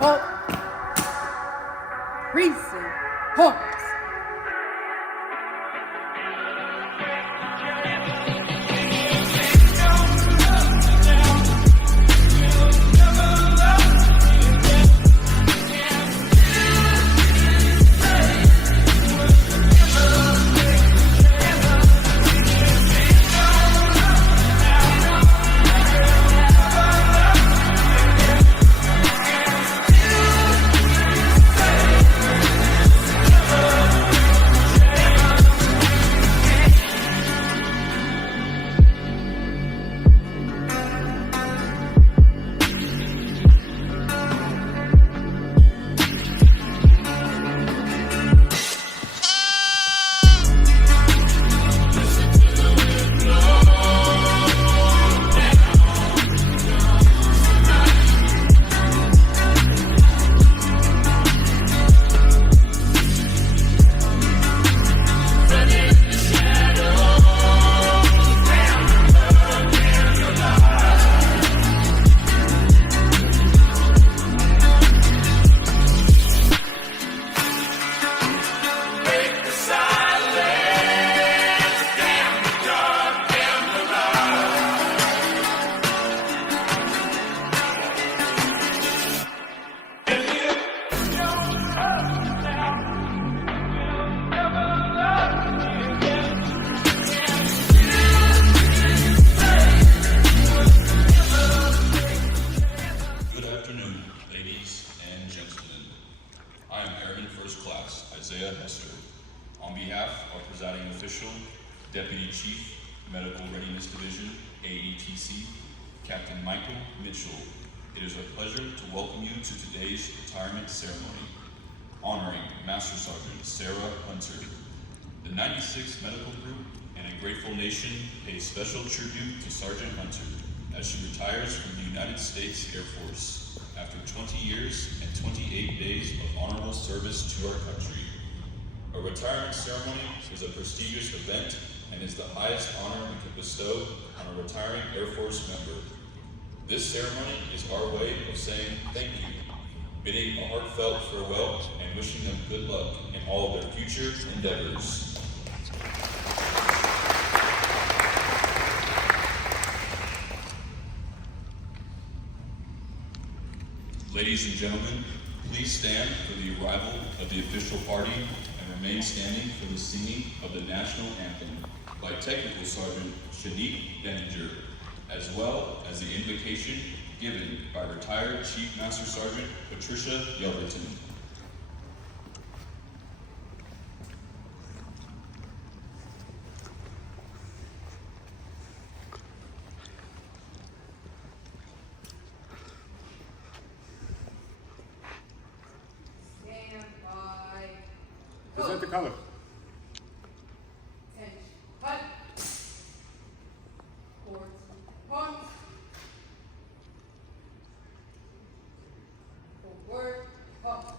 Hope, precinct, hopes. On behalf of Presiding Official, Deputy Chief, Medical Readiness Division, AETC, Captain Michael Mitchell, it is a pleasure to welcome you to today's retirement ceremony, honoring Master Sergeant Sara Hunter. The 96th Medical Group and a grateful nation pay special tribute to Sergeant Hunter as she retires from the United States Air Force after 20 years and 28 days of honorable service to our country. A retirement ceremony is a prestigious event and is the highest honor we can bestow on a retiring Air Force member. This ceremony is our way of saying thank you, bidding a heartfelt farewell and wishing them good luck in all of their future endeavors. Ladies and gentlemen, please stand for the arrival of the official party and remain standing for the singing of the national anthem by Technical Sergeant Shanique Benninger, as well as the invocation given by retired Chief Master Sergeant Patricia Yelverton. Present the color. Hut. Forward. Forward. Up.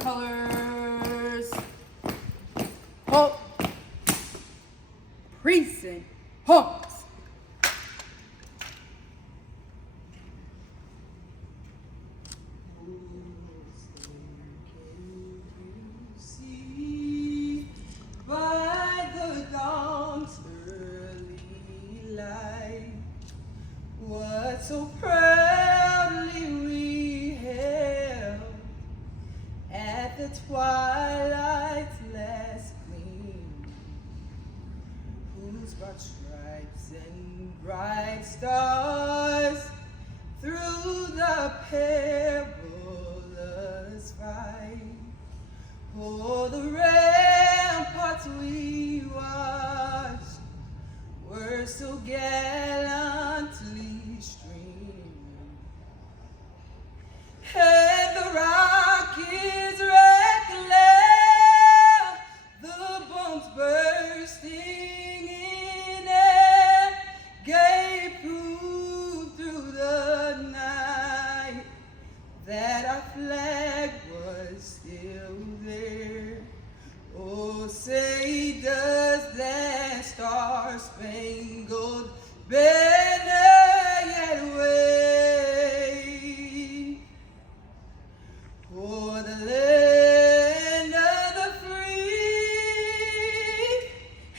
Colors. Hope. Precinct. Hopes. See by the dawn's early light what so proudly we held at the twilight's last gleam, whose broad stripes and bright stars through the perilous fight, o'er the ramparts we watched were so gallantly streaming, and the rockets red glare, the bombs bursting in air, gave proof through the night flag was still there. Oh, say does that star-spangled banner yet wave for the land of the free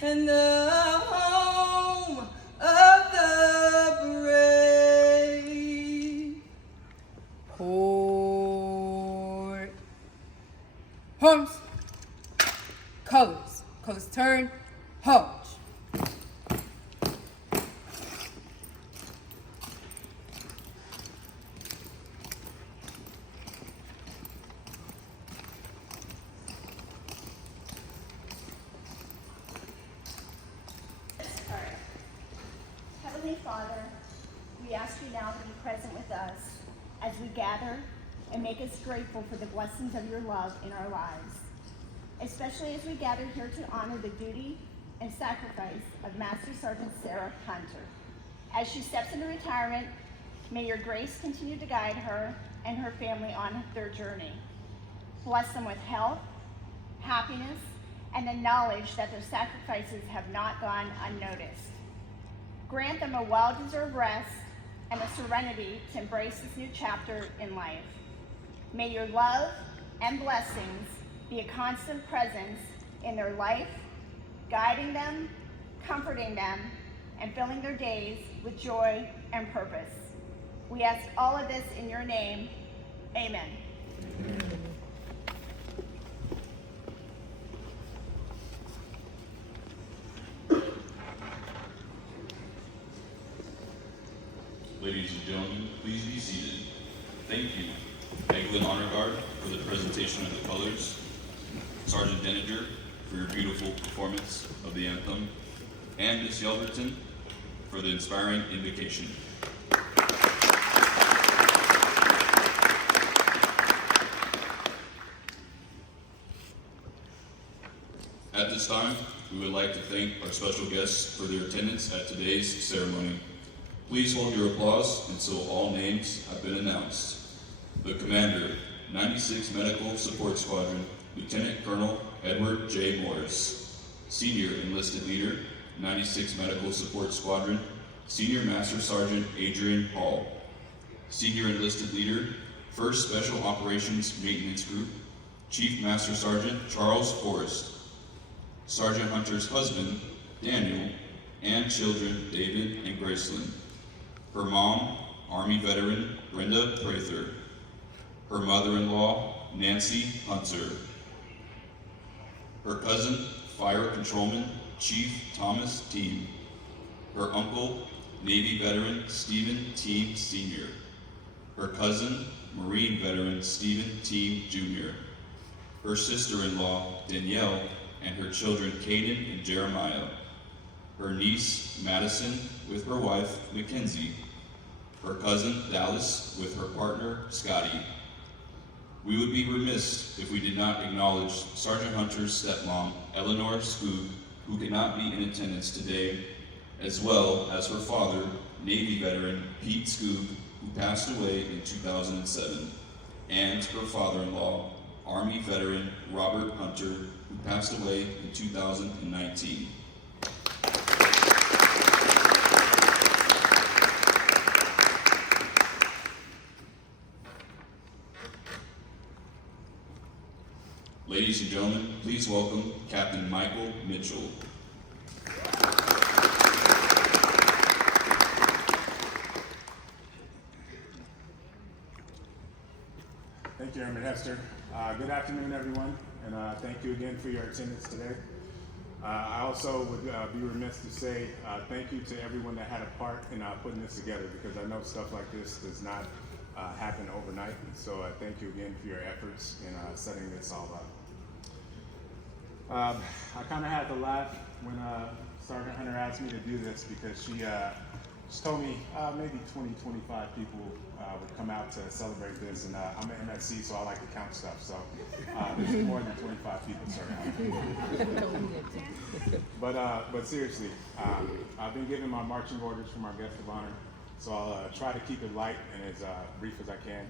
and the home of the brave? Port. Arms. Colors. Colors turn. Halt. Heavenly Father, we ask you now to be present with us as we gather and make us grateful for the blessings of your love in our lives, especially as we gather here to honor the duty and sacrifice of Master Sergeant Sara Hunter. As she steps into retirement, may your grace continue to guide her and her family on their journey. Bless them with health, happiness, and the knowledge that their sacrifices have not gone unnoticed. Grant them a well-deserved rest and a serenity to embrace this new chapter in life. May your love and blessings be a constant presence in their life, guiding them, comforting them, and filling their days with joy and purpose. We ask all of this in your name. Amen. Ladies and gentlemen, please be seated. Thank you, Eglin Honor Guard, for the presentation of the colors, Sergeant Denninger for your beautiful performance of the anthem, and Ms. Yelverton for the inspiring invocation. At this time, we would like to thank our special guests for their attendance at today's ceremony. Please hold your applause until all names have been announced. The Commander, 96 Medical Support Squadron, Lieutenant Colonel Edward J. Morris. Senior Enlisted Leader, 96 Medical Support Squadron, Senior Master Sergeant Adrian Hall. Senior Enlisted Leader, 1st Special Operations Maintenance Group, Chief Master Sergeant Charles Forrest. Sergeant Hunter's husband, Daniel, and children, David and Gracelyn. Her mom, Army veteran Brenda Prather. Her mother-in-law, Nancy Hunter. Her cousin, Fire Controlman Chief Thomas Team. Her uncle, Navy veteran Stephen Team Sr. Her cousin, Marine veteran Stephen Team Jr. Her sister-in-law, Danielle, and her children, Caden and Jeremiah. Her niece, Madison, with her wife, Mackenzie. Her cousin, Dallas, with her partner, Scotty. We would be remiss if we did not acknowledge Sergeant Hunter's stepmom, Eleanor Skoog, who cannot be in attendance today, as well as her father, Navy veteran Pete Skoog, who passed away in 2007, and her father-in-law, Army veteran Robert Hunter, who passed away in 2019. Ladies and gentlemen, please welcome Captain Michael Mitchell. Thank you, Airman Hester. Good afternoon, everyone, and thank you again for your attendance today. I also would be remiss to say thank you to everyone that had a part in putting this together, because I know stuff like this does not happen overnight. So thank you again for your efforts in setting this all up. I kind of had to laugh when Sergeant Hunter asked me to do this, because she told me maybe 20, 25 people would come out to celebrate this, and I'm an MSc, so I like to count stuff, so there's more than 25 people, But seriously, I've been given my marching orders from our guest of honor, so I'll try to keep it light and as brief as I can.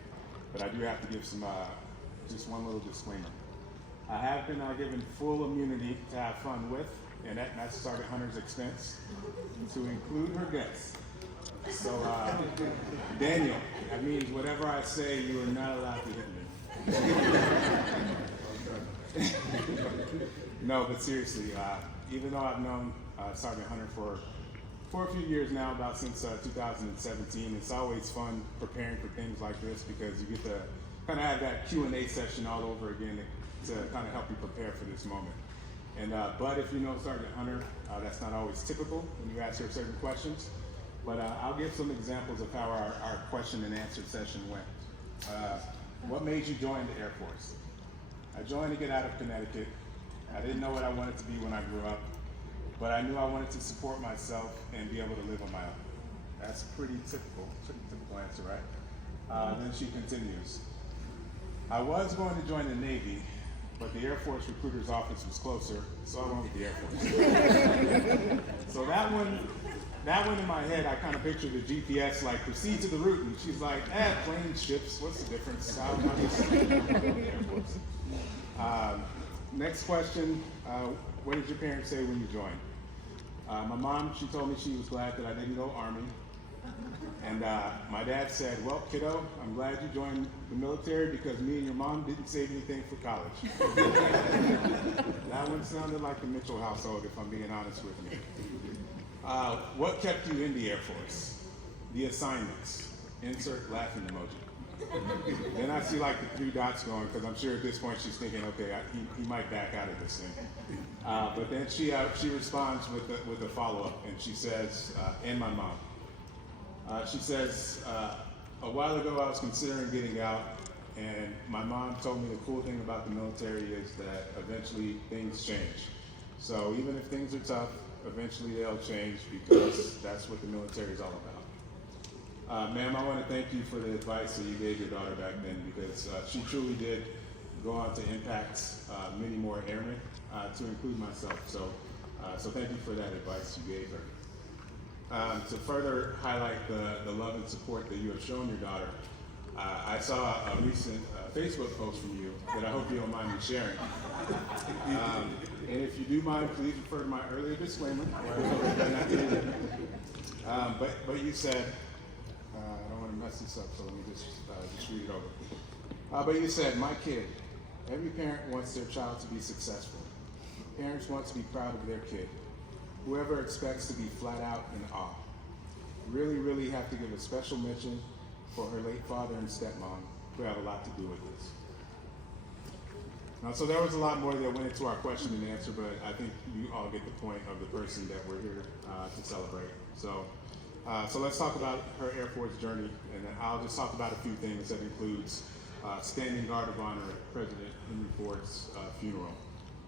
but I do have to give some, just one little disclaimer. I have been given full immunity to have fun with, and that's Sergeant Hunter's expense, to include her guests. So, Daniel, that means whatever I say, you are not allowed to hit me. No, but seriously, even though I've known Sergeant Hunter for a few years now, about since 2017, it's always fun preparing for things like this because you get to kind of have that Q&A session all over again to kind of help you prepare for this moment. And but if you know Sergeant Hunter, that's not always typical when you ask her certain questions. But I'll give some examples of how our question and answer session went. What made you join the Air Force? I joined to get out of Connecticut. I didn't know what I wanted to be when I grew up, but I knew I wanted to support myself and be able to live on my own. That's pretty typical answer, right? Then she continues. I was going to join the Navy, but the Air Force recruiter's office was closer, so I went with the Air Force. So that one in my head, I kind of pictured the GPS like proceed to the route, and she's like, planes, ships, what's the difference? I'll just go with the Air Force. Next question, what did your parents say when you joined? My mom, she told me she was glad that I didn't go Army. And my dad said, well, kiddo, I'm glad you joined the military because me and your mom didn't save anything for college. That one sounded like the Mitchell household, if I'm being honest with you. What kept you in the Air Force? The assignments. Insert laughing emoji. Then I see like the 3 dots going, because I'm sure at this point she's thinking, okay, he might back out of this thing. But then she responds with a follow-up, and she says, and my mom. She says, a while ago I was considering getting out, and my mom told me the cool thing about the military is that eventually things change. So even if things are tough, eventually they'll change because that's what the military is all about. Ma'am, I want to thank you for the advice that you gave your daughter back then because she truly did go on to impact many more airmen, to include myself. So thank you for that advice you gave her. To further highlight the love and support that you have shown your daughter, I saw a recent Facebook post from you that I hope you don't mind me sharing. And if you do mind, please refer to my earlier disclaimer. But you said, I don't want to mess this up, so let me just read it over. But you said, my kid, every parent wants their child to be successful. Parents want to be proud of their kid. Whoever expects to be flat out in awe. Really, really have to give a special mention for her late father and stepmom, who have a lot to do with this. Now, so there was a lot more that went into our question and answer, but I think you all get the point of the person that we're here to celebrate. So let's talk about her Air Force journey, and then I'll just talk about a few things that includes standing guard of honor at President Henry Ford's funeral,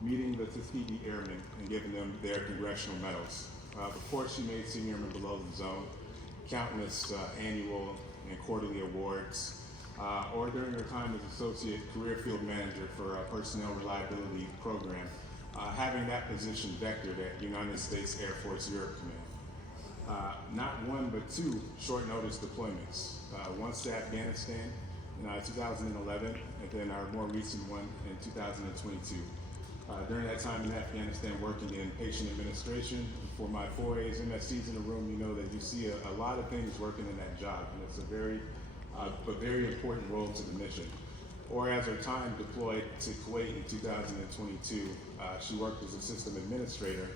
meeting the Tuskegee Airmen and giving them their congressional medals. Before she made Senior Airman Below the Zone, countless annual and quarterly awards, or during her time as Associate Career Field Manager for a Personnel Reliability Program, having that position vectored at United States Air Force Europe Command. Not one, but 2 short notice deployments, once to Afghanistan in 2011, and then our more recent one in 2022. During that time in Afghanistan, working in patient administration, for my 4As, MSGs in the room, you know that you see a lot of things working in that job, and it's a very important role to the mission. Or as her time deployed to Kuwait in 2022, she worked as a system administrator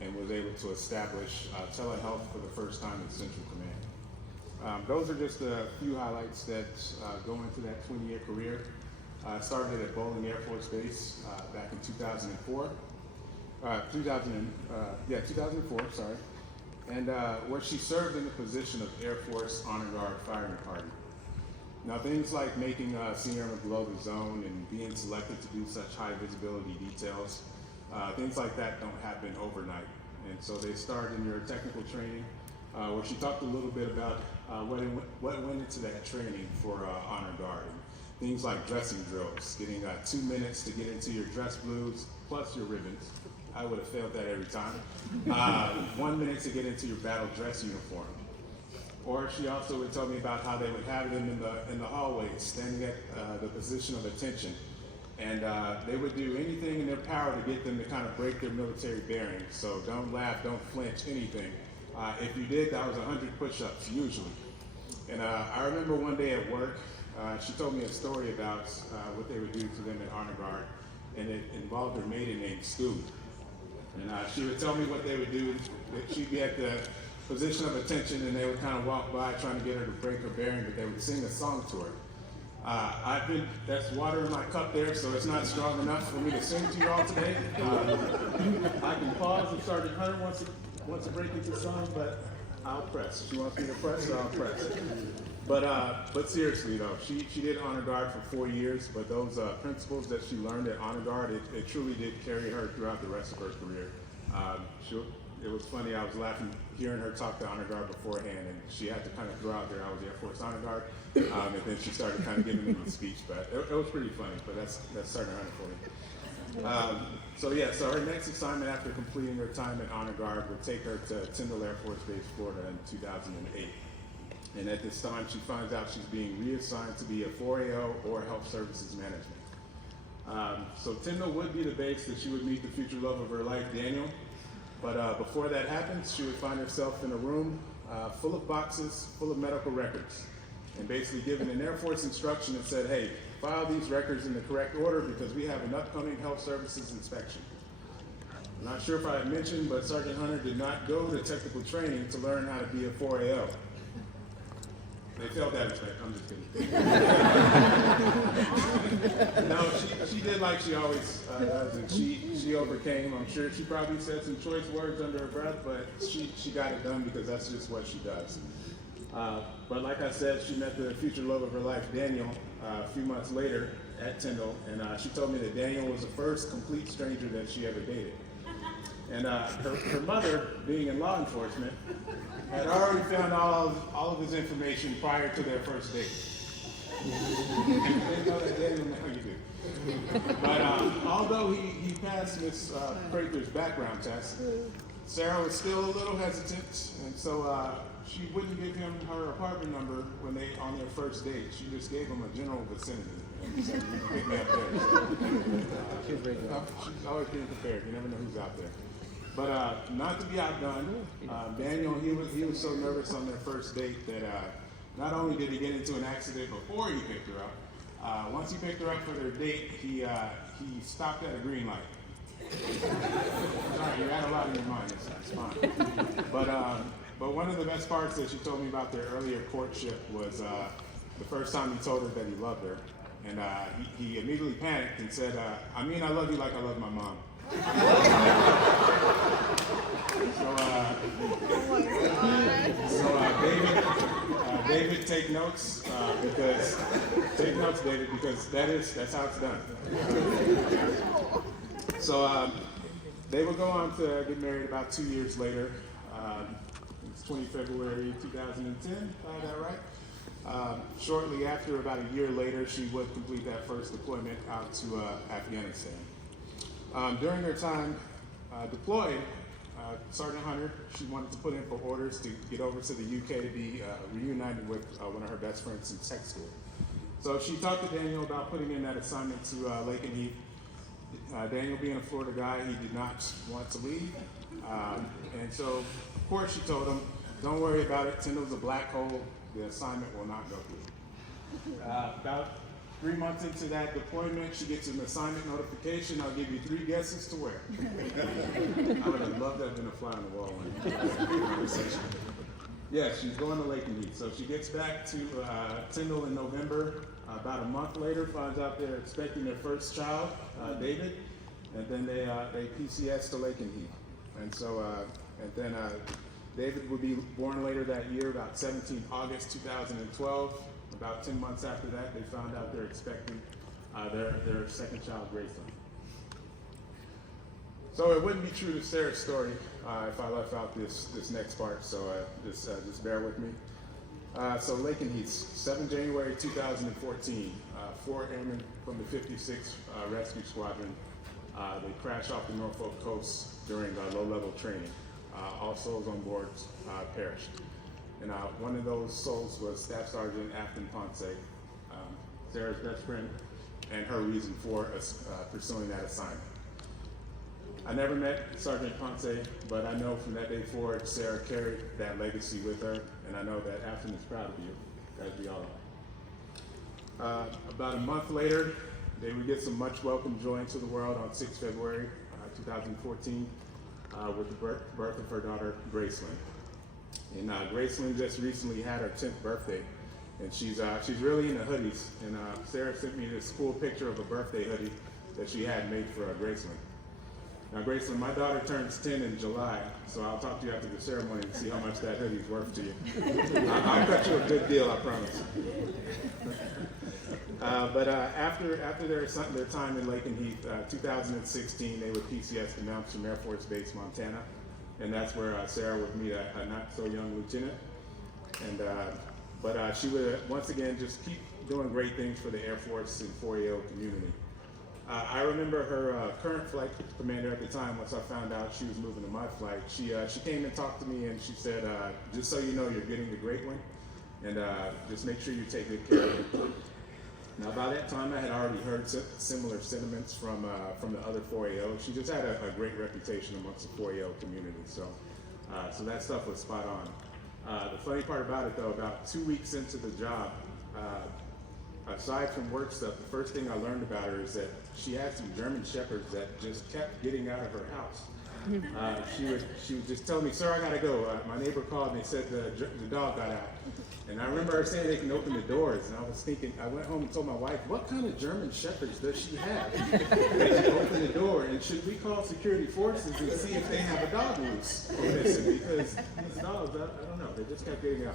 and was able to establish telehealth for the first time in Central Command. Those are just a few highlights that go into that 20-year career. Started at Bolling Air Force Base back in 2004. 2004, sorry. And where she served in the position of Air Force Honor Guard Firing Party. Now, things like making Senior Airman Below the Zone and being selected to do such high visibility details, things like that don't happen overnight. And so they start in your technical training, where she talked a little bit about what went into that training for Honor Guard. Things like dressing drills, getting 2 minutes to get into your dress blues, plus your ribbons. I would have failed that every time. 1 minute to get into your battle dress uniform. Or she also would tell me about how they would have them in the hallways, standing at the position of attention. And they would do anything in their power to get them to kind of break their military bearings. So don't laugh, don't flinch, anything. If you did, that was 100 push-ups, usually. And I remember one day at work, she told me a story about what they would do to them at Honor Guard, and it involved her maiden named Stu. And she would tell me what they would do. She'd be at the position of attention, and they would kind of walk by trying to get her to break her bearing, but they would sing a song to her. That's water in my cup there, so it's not strong enough for me to sing to you all today. I can pause if Sergeant Hunter wants to break into song, but I'll press. She wants me to press, so I'll press. But seriously though, she did Honor Guard for 4 years, but those principles that she learned at Honor Guard, it truly did carry her throughout the rest of her career. It was funny, I was laughing hearing her talk to Honor Guard beforehand, and she had to kind of throw out there, I was Air Force Honor Guard, and then she started kind of giving me the speech, but it was pretty funny, but that's Sergeant Hunter for me. So her next assignment after completing her time at Honor Guard would take her to Tyndall Air Force Base, Florida in 2008. And at this time, she finds out she's being reassigned to be a 4AO or Health Services Management. So Tyndall would be the base that she would meet the future love of her life, Daniel. But before that happens, she would find herself in a room full of boxes, full of medical records, and basically given an Air Force instruction that said, hey, file these records in the correct order because we have an upcoming health services inspection. I'm not sure if I had mentioned, but Sergeant Hunter did not go to technical training to learn how to be a 4AO. They failed that inspection. I'm just kidding. No, she did like she always does, and she overcame. I'm sure she probably said some choice words under her breath, but she got it done because that's just what she does. But like I said, she met the future love of her life, Daniel, a few months later at Tyndall, and she told me that Daniel was the first complete stranger that she ever dated. And her mother, being in law enforcement, had already found all of his information prior to their first date. You didn't know that, Daniel? Now you do. But although he passed Miss Prather's background test, Sara was still a little hesitant, and so she wouldn't give him her apartment number on their first date. She just gave him a general vicinity and said, "You can pick me up there." So, she's always being prepared. You never know who's out there. But not to be outdone, Daniel, he was so nervous on their first date that not only did he get into an accident before he picked her up, once he picked her up for their date, he stopped at a green light. Sorry, you had a lot in your mind, it's fine. But one of the best parts that she told me about their earlier courtship was the first time he told her that he loved her. And he immediately panicked and said, I love you like I love my mom. David, take notes, David, because that's how it's done. So they would go on to get married about 2 years later. It's 20 February 2010, if I have that right. Shortly after, about a year later, she would complete that first deployment out to Afghanistan. During her time deployed, Sergeant Hunter, she wanted to put in for orders to get over to the UK to be reunited with one of her best friends in tech school. So she talked to Daniel about putting in that assignment to Lake and Heath. Daniel, being a Florida guy, he did not want to leave. And so, of course, she told him, don't worry about it, Tyndall's a black hole, the assignment will not go through. About 3 months into that deployment, she gets an assignment notification. I'll give you 3 guesses to where. I would have loved to have been a fly on the wall in that conversation. Yeah, she's going to Lake and Heath. So she gets back to Tyndall in November. About a month later, finds out they're expecting their first child, David, and then they PCS to Lake and Heath. And so, David would be born later that year, about 17th August 2012. About 10 months after that, they found out they're expecting their second child, Grayson. So it wouldn't be true to Sara's story if I left out this next part, so just bear with me. So Lake and Heath, 7 January 2014, 4 airmen from the 56th Rescue Squadron, they crashed off the Norfolk coast during low-level training. All souls on board perished. And one of those souls was Staff Sergeant Afton Thornton, Sarah's best friend, and her reason for pursuing that assignment. I never met Sergeant Ponce, but I know from that day forward, Sarah carried that legacy with her, and I know that Afton is proud of you, as we all are. About a month later, they would get some much welcome joy into the world on 6 February 2014 with the birth of her daughter, Gracelyn. And Gracelyn just recently had her 10th birthday, and she's really into hoodies. And Sarah sent me this cool picture of a birthday hoodie that she had made for Gracelyn. Now, Gracelyn, my daughter turns 10 in July, so I'll talk to you after the ceremony and see how much that hoodie's worth to you. I'll cut you a good deal, I promise. But after their time in Laken Heath, 2016, they would PCS to Malmstrom Air Force Base, Montana, and that's where Sarah would meet a not-so-young lieutenant. And but she would once again just keep doing great things for the Air Force and 4AO community. I remember her current flight commander at the time, once I found out she was moving to my flight, she came and talked to me and she said, just so you know, you're getting the great one, and just make sure you take good care of it. Now, by that time, I had already heard similar sentiments from the other 4AO. She just had a great reputation amongst the 4AO community, so that stuff was spot on. The funny part about it, though, about 2 weeks into the job, aside from work stuff, the first thing I learned about her is that she had some German Shepherds that just kept getting out of her house. She would just tell me, "Sir, I gotta go." My neighbor called and they said the dog got out. And I remember her saying they can open the doors, and I was thinking, I went home and told my wife, what kind of German Shepherds does she have? They can open the door, and should we call security forces and see if they have a dog loose or missing? Because these dogs, I don't know, they just kept getting out.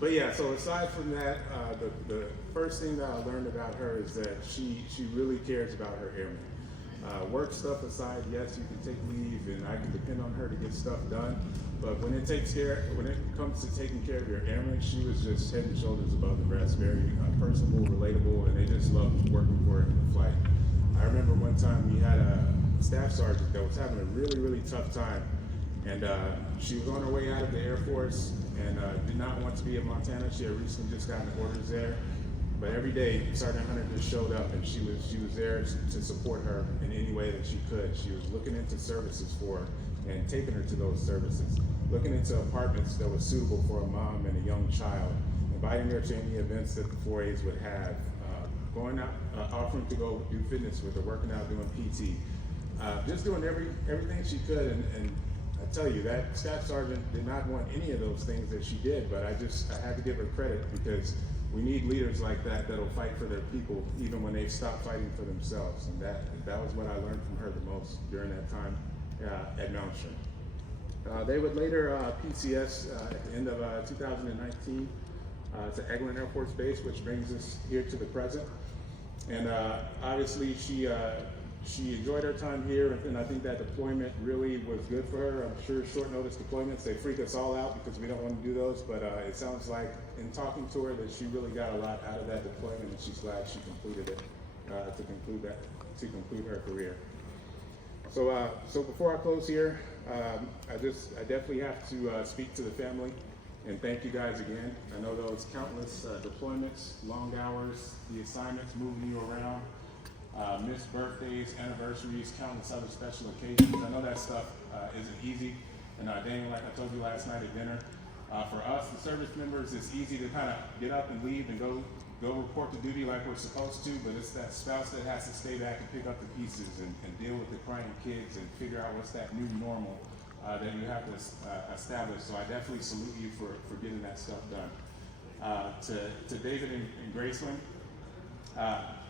But yeah, so aside from that, the first thing that I learned about her is that she really cares about her airmen. Work stuff aside, yes, you can take leave, and I can depend on her to get stuff done. But when it comes to taking care of your airmen, she was just head and shoulders above the rest. Very personable, relatable, and they just loved working for her in the flight. I remember one time we had a staff sergeant that was having a really, really tough time, and she was on her way out of the Air Force and did not want to be in Montana. She had recently just gotten orders there. But every day, Sergeant Hunter just showed up, and she was there to support her in any way that she could. She was looking into services for her and taking her to those services, looking into apartments that were suitable for a mom and a young child, inviting her to any events that the 4As would have, going out, offering to go do fitness with her, working out, doing PT, just doing everything she could. And I tell you, that staff sergeant did not want any of those things that she did, but I had to give her credit because we need leaders like that that'll fight for their people even when they've stopped fighting for themselves. And that was what I learned from her the most during that time at Malmstrom. They would later PCS at the end of 2019 to Eglin Air Force Base, which brings us here to the present. And obviously she enjoyed her time here, and I think that deployment really was good for her. I'm sure short notice deployments, they freak us all out because we don't want to do those, but it sounds like in talking to her that she really got a lot out of that deployment, and she's glad she completed it to conclude her career. So before I close here, I definitely have to speak to the family and thank you guys again. I know those countless deployments, long hours, the assignments, moving you around, missed birthdays, anniversaries, countless other special occasions. I know that stuff isn't easy. And Daniel, like I told you last night at dinner, for us, the service members, it's easy to kind of get up and leave and go report to duty like we're supposed to, but it's that spouse that has to stay back and pick up the pieces and deal with the crying kids and figure out what's that new normal that you have to establish. So I definitely salute you for getting that stuff done. To David and Gracelyn,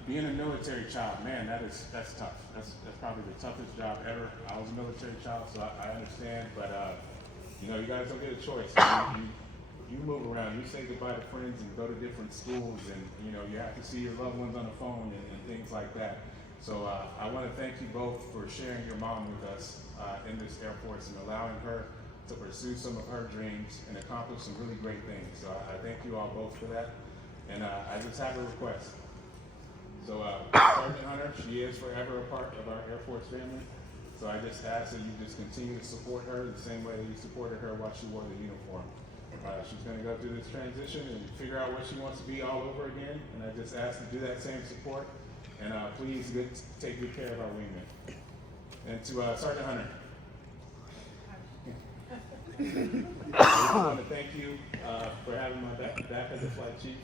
being a military child, man, that's tough. That's probably the toughest job ever. I was a military child, so I understand, but you guys don't get a choice. You move around, you say goodbye to friends and go to different schools, and you have to see your loved ones on the phone and things like that. So I want to thank you both for sharing your mom with us in this Air Force and allowing her to pursue some of her dreams and accomplish some really great things. So I thank you all both for that. And I just have a request. So Sergeant Hunter, she is forever a part of our Air Force family. So I just ask that you just continue to support her the same way that you supported her while she wore the uniform. She's going to go through this transition and figure out what she wants to be all over again. And I just ask to do that same support. And please take good care of our wingman. And to Sergeant Hunter, I want to thank you for having my back as a flight chief,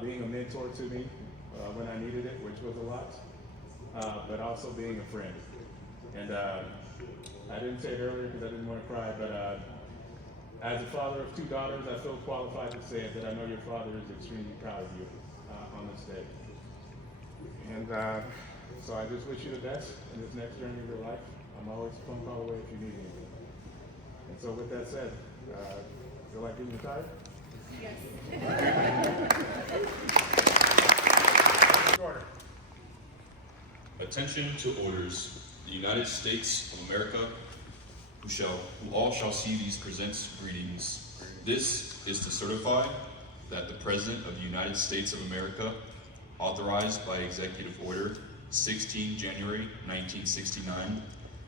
being a mentor to me when I needed it, which was a lot, but also being a friend. And I didn't say it earlier because I didn't want to cry, but as a father of 2 daughters, I feel qualified to say it, that I know your father is extremely proud of you on this day. And so I just wish you the best in this next journey of your life. I'm always a phone call away if you need anything. And so with that said, feel like being retired? Yes. Order. Attention to orders. The United States of America, who all shall see these presents greetings. This is to certify that the President of the United States of America, authorized by Executive Order 16 January 1969,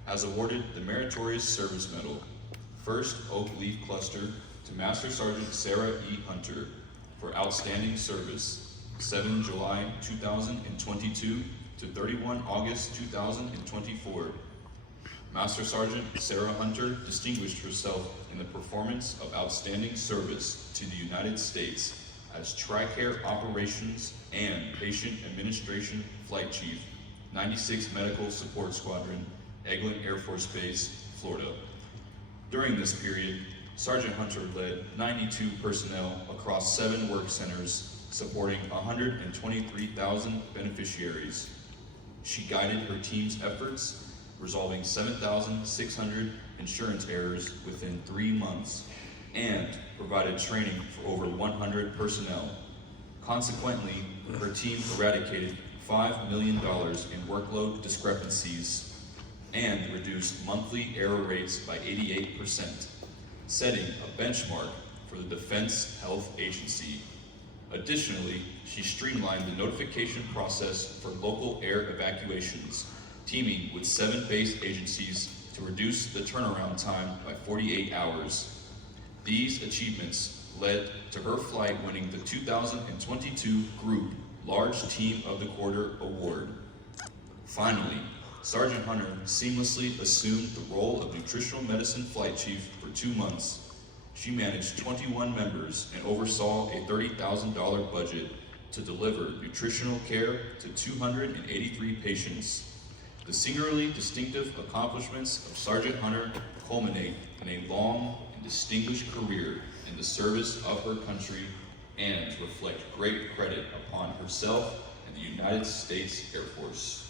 has awarded the Meritorious Service Medal, 1st Oak Leaf Cluster, to Master Sergeant Sara E. Hunter for outstanding service, 7 July 2022 to 31 August 2024. Master Sergeant Sara Hunter distinguished herself in the performance of outstanding service to the United States as TRICARE Operations and Patient Administration Flight Chief, 96 Medical Support Squadron, Eglin Air Force Base, Florida. During this period, Sergeant Hunter led 92 personnel across 7 work centers, supporting 123,000 beneficiaries. She guided her team's efforts, resolving 7,600 insurance errors within 3 months, and provided training for over 100 personnel. Consequently, her team eradicated $5 million in workload discrepancies and reduced monthly error rates by 88%, setting a benchmark for the Defense Health Agency. Additionally, she streamlined the notification process for local air evacuations, teaming with 7 base agencies to reduce the turnaround time by 48 hours. These achievements led to her flight winning the 2022 Group Large Team of the Quarter Award. Finally, Sergeant Hunter seamlessly assumed the role of Nutritional Medicine Flight Chief for 2 months. She managed 21 members and oversaw a $30,000 budget to deliver nutritional care to 283 patients. The singularly distinctive accomplishments of Sergeant Hunter culminate in a long and distinguished career in the service of her country and reflect great credit upon herself and the United States Air Force.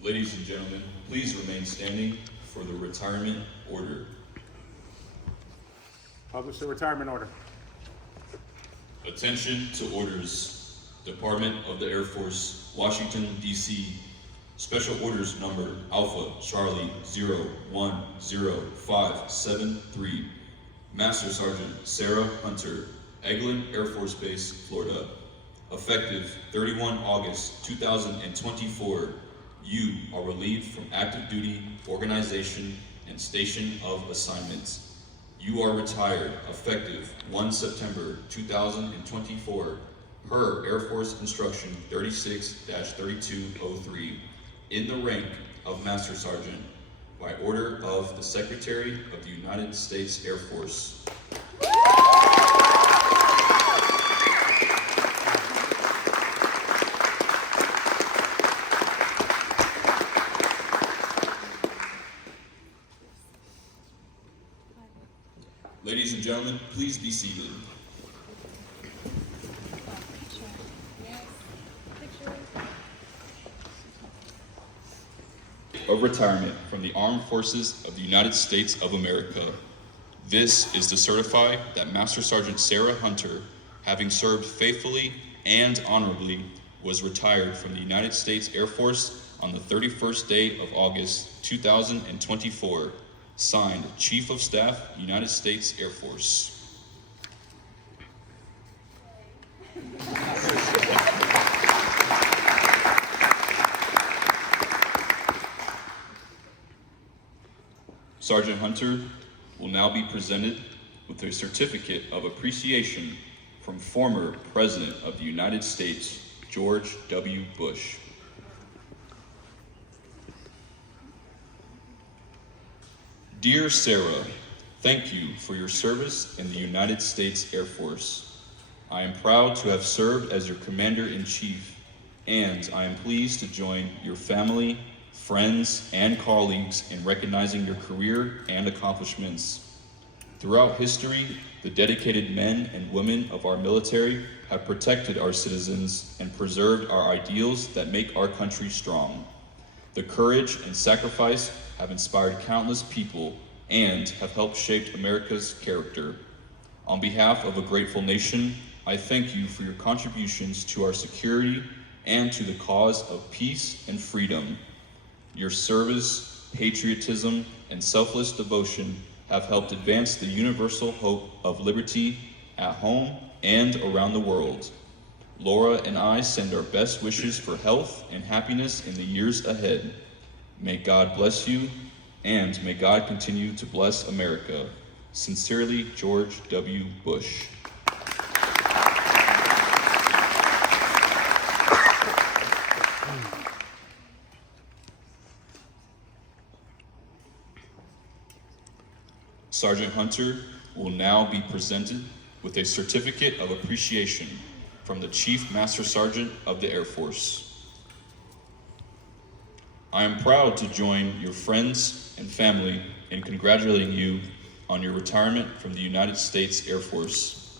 Ladies and gentlemen, please remain standing for the retirement order. Publish the retirement order. Attention to orders. Department of the Air Force, Washington, D.C. Special Orders Number Alpha Charlie 010573. Master Sergeant Sara Hunter, Eglin Air Force Base, Florida. Effective 31 August 2024. You are relieved from active duty, organization, and station of assignments. You are retired effective 1 September 2024 per Air Force Instruction 36-3203 in the rank of Master Sergeant by order of the Secretary of the United States Air Force. Ladies and gentlemen, please be seated. Of retirement from the Armed Forces of the United States of America. This is to certify that Master Sergeant Sara Hunter, having served faithfully and honorably, was retired from the United States Air Force on the 31st day of August 2024. Signed, Chief of Staff, United States Air Force. Sergeant Hunter will now be presented with a certificate of appreciation from former President of the United States, George W. Bush. Dear Sara, thank you for your service in the United States Air Force. I am proud to have served as your Commander-in-Chief, and I am pleased to join your family, friends, and colleagues in recognizing your career and accomplishments. Throughout history, the dedicated men and women of our military have protected our citizens and preserved our ideals that make our country strong. The courage and sacrifice have inspired countless people and have helped shape America's character. On behalf of a grateful nation, I thank you for your contributions to our security and to the cause of peace and freedom. Your service, patriotism, and selfless devotion have helped advance the universal hope of liberty at home and around the world. Laura and I send our best wishes for health and happiness in the years ahead. May God bless you, and may God continue to bless America. Sincerely, George W. Bush. Sergeant Hunter will now be presented with a certificate of appreciation from the Chief Master Sergeant of the Air Force. I am proud to join your friends and family in congratulating you on your retirement from the United States Air Force.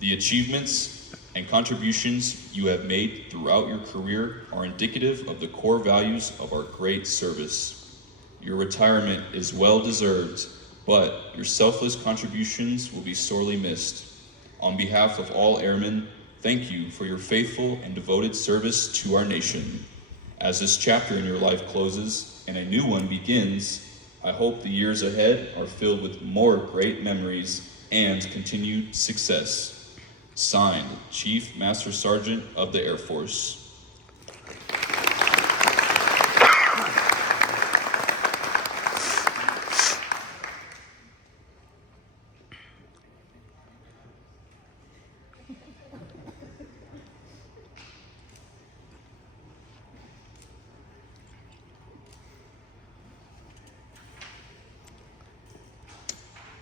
The achievements and contributions you have made throughout your career are indicative of the core values of our great service. Your retirement is well deserved, but your selfless contributions will be sorely missed. On behalf of all airmen, thank you for your faithful and devoted service to our nation. As this chapter in your life closes and a new one begins, I hope the years ahead are filled with more great memories and continued success. Signed, Chief Master Sergeant of the Air Force.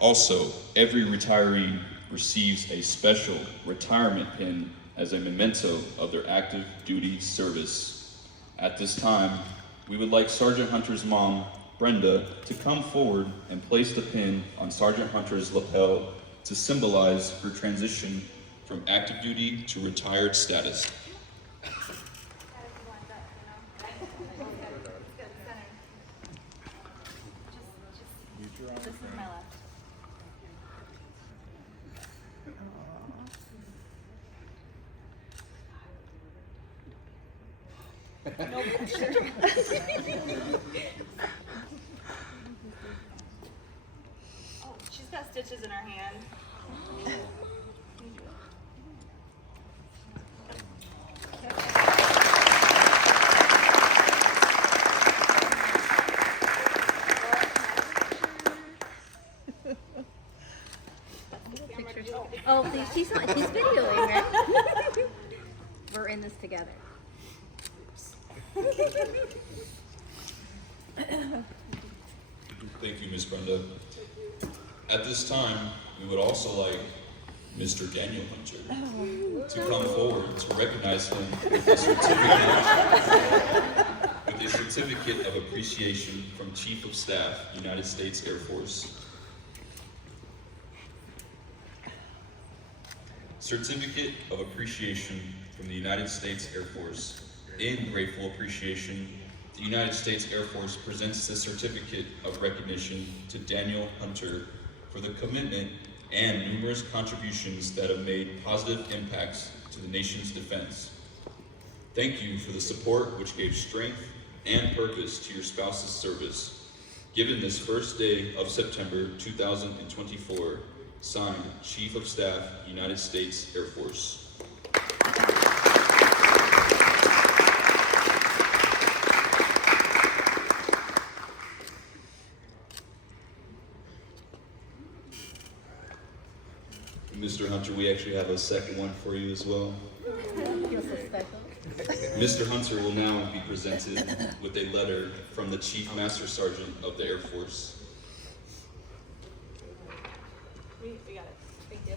Also, every retiree receives a special retirement pin as a memento of their active duty service. At this time, we would like Sergeant Hunter's mom, Brenda, to come forward and place the pin on Sergeant Hunter's lapel to symbolize her transition from active duty to retired status. This is my left. No picture. Oh, she's got stitches in her hand. Oh, please, he's videoing, right? We're in this together. Thank you, Ms. Brenda. At this time, we would also like Mr. Daniel Hunter to come forward to recognize him with a certificate of appreciation from Chief of Staff, United States Air Force. Certificate of Appreciation from the United States Air Force. In grateful appreciation, the United States Air Force presents the Certificate of Recognition to Daniel Hunter for the commitment and numerous contributions that have made positive impacts to the nation's defense. Thank you for the support which gave strength and purpose to your spouse's service. Given this first day of September 2024, signed, Chief of Staff, United States Air Force. Mr. Hunter, we actually have a second one for you as well. Mr. Hunter will now be presented with a letter from the Chief Master Sergeant of the Air Force. We got it. Thank you.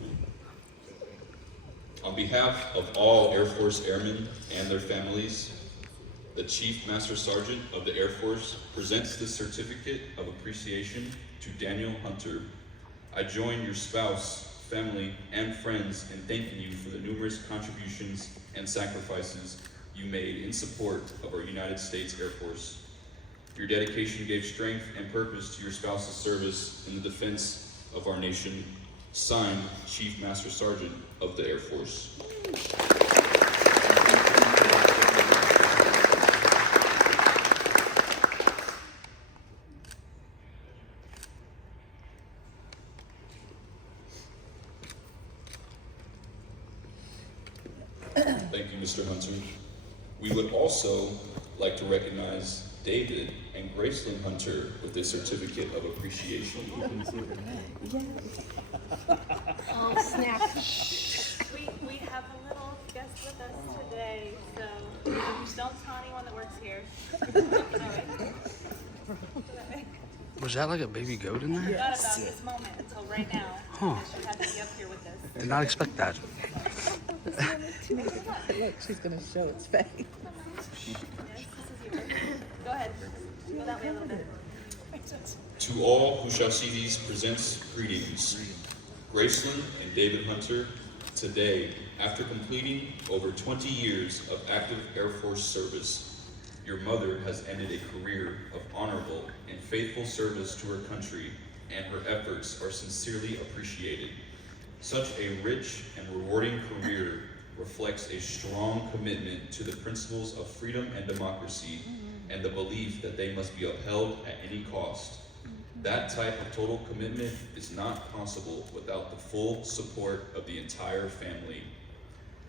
On behalf of all Air Force airmen and their families, the Chief Master Sergeant of the Air Force presents the Certificate of Appreciation to Daniel Hunter. I join your spouse, family, and friends in thanking you for the numerous contributions and sacrifices you made in support of our United States Air Force. Your dedication gave strength and purpose to your spouse's service in the defense of our nation. Signed, Chief Master Sergeant of the Air Force. Thank you, Mr. Hunter. We would also like to recognize David and Graceland Hunter with a Certificate of Appreciation. Oh, snap. We have a little guest with us today, so don't tell anyone that works here. Was that like a baby goat in there? Not about this moment until right now. Huh. She had to be up here with us. Did not expect that. Look, she's gonna show its face. Yes, this is yours. Go ahead. Go that way a little bit. To all who shall see these presents greetings. Graceland and David Hunter, today, after completing over 20 years of active Air Force service, your mother has ended a career of honorable and faithful service to her country, and her efforts are sincerely appreciated. Such a rich and rewarding career reflects a strong commitment to the principles of freedom and democracy, and the belief that they must be upheld at any cost. That type of total commitment is not possible without the full support of the entire family.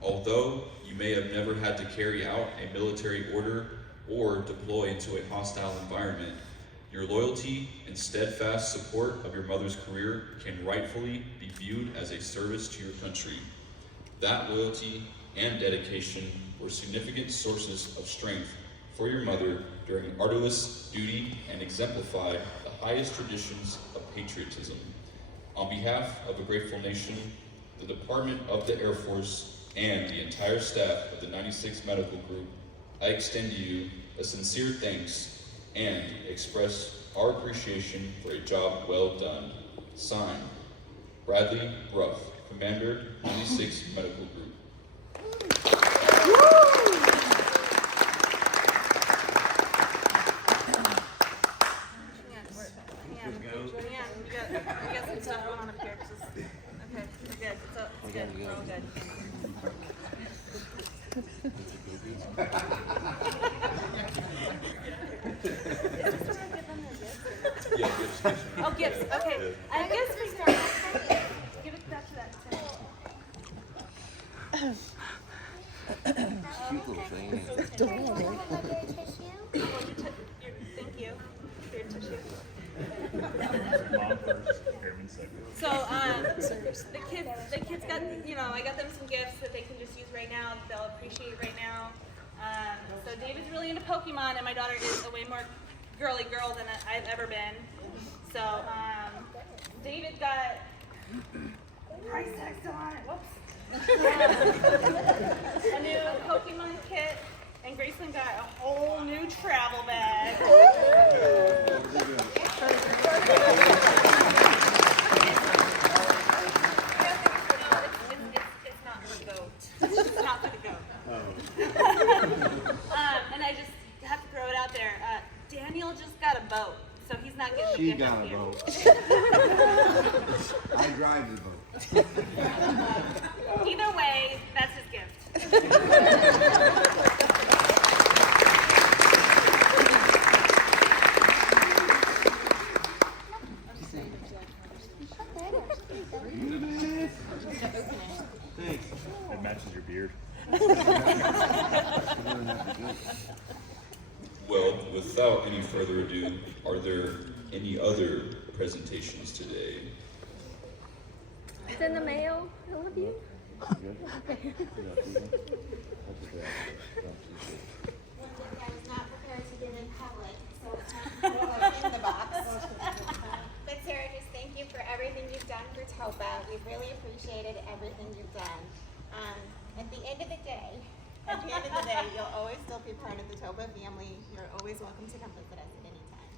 Although you may have never had to carry out a military order or deploy into a hostile environment, your loyalty and steadfast support of your mother's career can rightfully be viewed as a service to your country. That loyalty and dedication were significant sources of strength for your mother during arduous duty and exemplify the highest traditions of patriotism. On behalf of a grateful nation, the Department of the Air Force, and the entire staff of the 96th Medical Group, I extend to you a sincere thanks and express our appreciation for a job well done. Signed, Bradley Bruff, Commander, 96th Medical Group. We got some stuff going on up here. Okay, we're good. It's good. We're all good. Oh, gifts. Okay. I guess we start. Give it back to that. Cute little thing. Thank you for your tissue. So the kids got, I got them some gifts that they can just use right now, that they'll appreciate right now. So David's really into Pokemon, and my daughter is a way more girly girl than I've ever been. So David got price tag still on it. Whoops. A new Pokemon kit, and Graceland got a whole new travel bag. It's not not getting the She gift got up a here. vote. I drive the vote. Either way, that's his gift. Thanks. It matches your beard. Well, without any further ado, are there any other presentations today? It's in the mail. I love you. I was not prepared to give in public, so it's not in the box. But Sarah, just thank you for everything you've done for TOPA. We've really appreciated everything you've done. At the end of the day, you'll always still be part of the TOPA family. You're always welcome to come visit us at any time.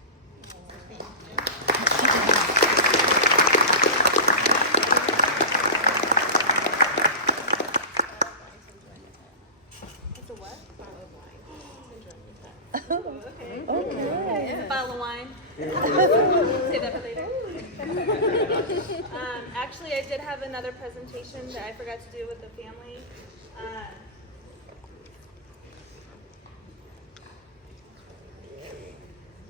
So thank you. It's a what? Bottle of wine. Okay. It's a bottle of wine. Save that for later. Actually, I did have another presentation that I forgot to do with the family.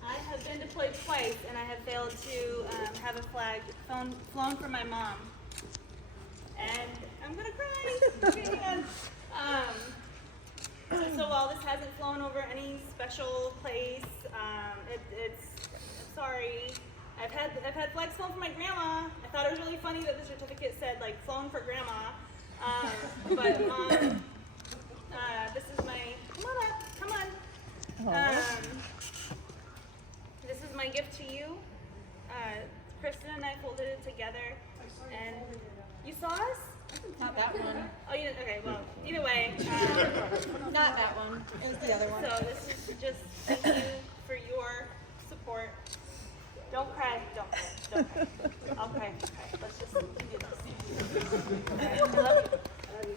I have been deployed twice, and I have failed to have a flag flown for my mom. And I'm gonna cry. Okay, hang on. So while this hasn't flown over any special place, I'm sorry. I've had flags flown for my grandma. I thought it was really funny that the certificate said like flown for grandma. But mom, this is my come on. This is my gift to you. Kristen and I folded it together, and you saw us. Not that one. Oh, you didn't? Okay, well, either way. Not that one. It was the other one. So this is just thank you for your support. Don't cry. Don't cry. Don't cry. I'll cry. Let's just do this. All right, I love you.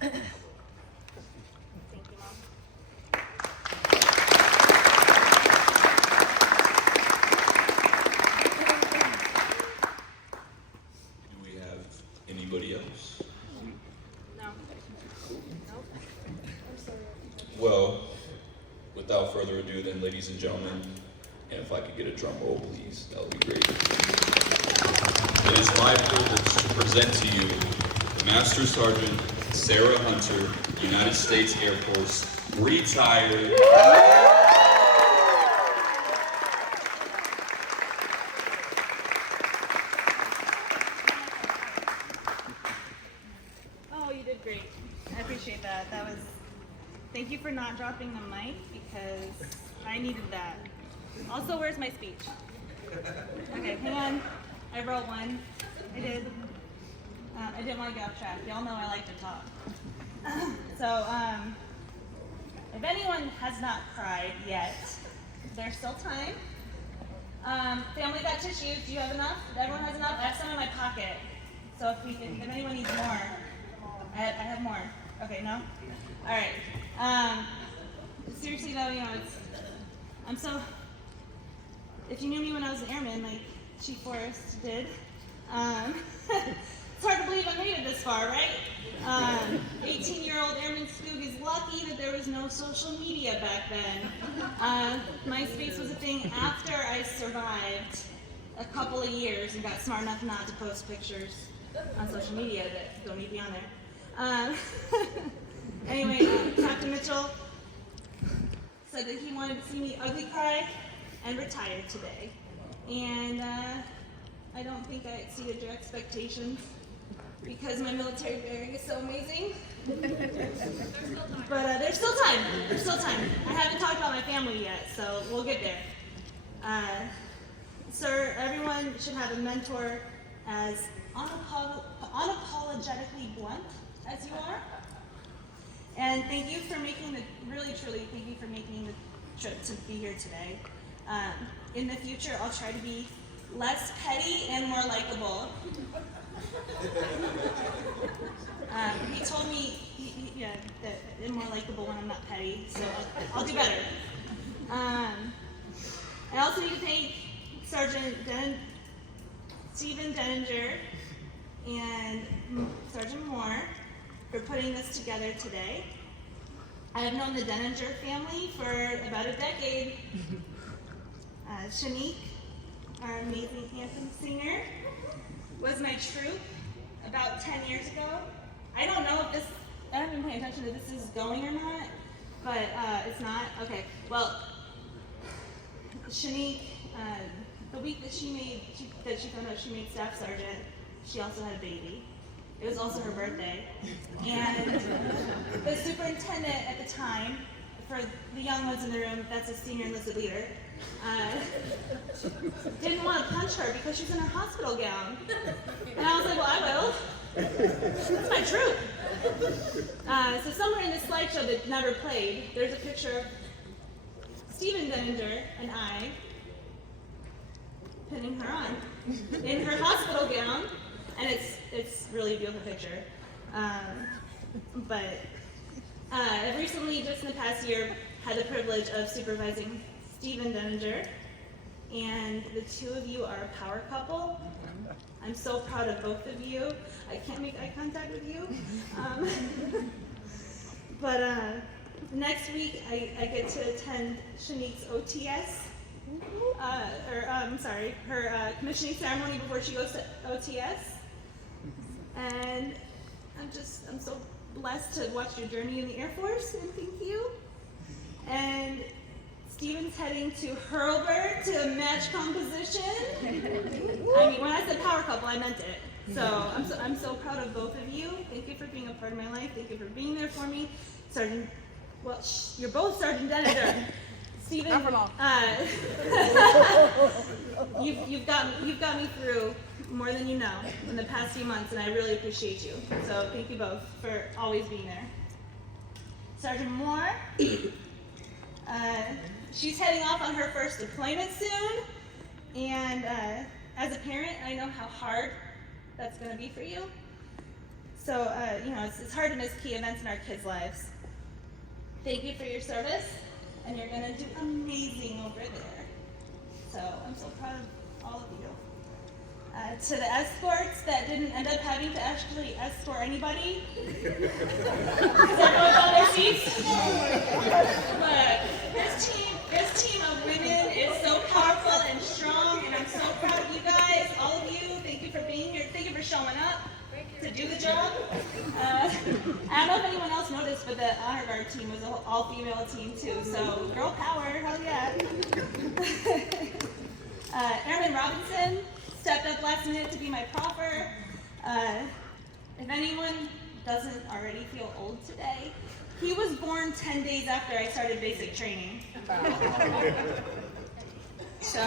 Thank you, Mom. Do we have anybody else? No. Nope. Well, without further ado then, ladies and gentlemen, and if I could get a drum roll, please, that would be great. It is my privilege to present to you Master Sergeant Sara Hunter, United States Air Force, retired. Oh, you did great. I appreciate that. Thank you for not dropping the mic because I needed that. Also, where's my speech? Okay, hang on. I wrote one. I did. I didn't want to get off track. Y'all know I like to talk. So, if anyone has not cried yet, there's still time. Family got tissues. Do you have enough? Everyone has enough? I have some in my pocket. So if anyone needs more, I have more. Okay, no? All right. Seriously though, if you knew me when I was an airman, like Chief Forrest did, it's hard to believe I made it this far, right? 18-year-old Airman Skoog is lucky that there was no social media back then. MySpace was a thing after I survived a couple of years and got smart enough not to post pictures on social media that don't need to be on there. Anyway, Captain Mitchell said that he wanted to see me ugly cry and retire today. And I don't think I exceeded your expectations because my military bearing is so amazing. But there's still time. There's still time. I haven't talked about my family yet, so we'll get there. Sir, everyone should have a mentor as unapologetically blunt as you are. And thank you for making really truly thank you for making the trip to be here today. In the future, I'll try to be less petty and more likable. He told me, that I'm more likable when I'm not petty, so I'll do better. I also need to thank Sergeant Stephen Denninger and Sergeant Moore for putting this together today. I have known the Denninger family for about a decade. Shanique, our amazing anthem singer, was my troupe about 10 years ago. I don't know if this, I haven't been paying attention if this is going or not, but it's not. Okay, well, Shanique, the week that she found out she made staff sergeant, she also had a baby. It was also her birthday. And the superintendent at the time, for the young ones in the room, that's a senior enlisted leader, didn't want to punch her because she's in her hospital gown. And I was like, well, I will. That's my troop. So somewhere in this slideshow that never played, there's a picture of Stephen Denninger and I pinning her on in her hospital gown, and it's really a beautiful picture. But I've recently, just in the past year, had the privilege of supervising Stephen Denninger, and the two of you are a power couple. I'm so proud of both of you. I can't make eye contact with you. But next week, I get to attend Shanique's OTS, her commissioning ceremony before she goes to OTS. And I'm so blessed to watch your journey in the Air Force, and thank you. And Stephen's heading to Hurlburt to match composition. I mean, when I said power couple, I meant it. So I'm so proud of both of you. Thank you for being a part of my life. Thank you for being there for me. Sergeant, well, you're both Sergeant Denninger. Stephen, Not for long. you've got me through more than you know in the past few months, and I really appreciate you. So thank you both for always being there. Sergeant Moore, she's heading off on her first deployment soon, and as a parent, I know how hard that's going to be for you. So it's hard to miss key events in our kids' lives. Thank you for your service, and you're going to do amazing over there. So I'm so proud of all of you. To the escorts that didn't end up having to actually escort anybody, because everyone's on their seats. But this team of women is so powerful and strong, and I'm so proud of you guys, all of you. Thank you for being here. Thank you for showing up to do the job. I don't know if anyone else noticed, but the Honor Guard team was an all-female team too. So girl power, hell yeah. Airman Robinson stepped up last minute to be my proffer. If anyone doesn't already feel old today, he was born 10 days after I started basic training. So,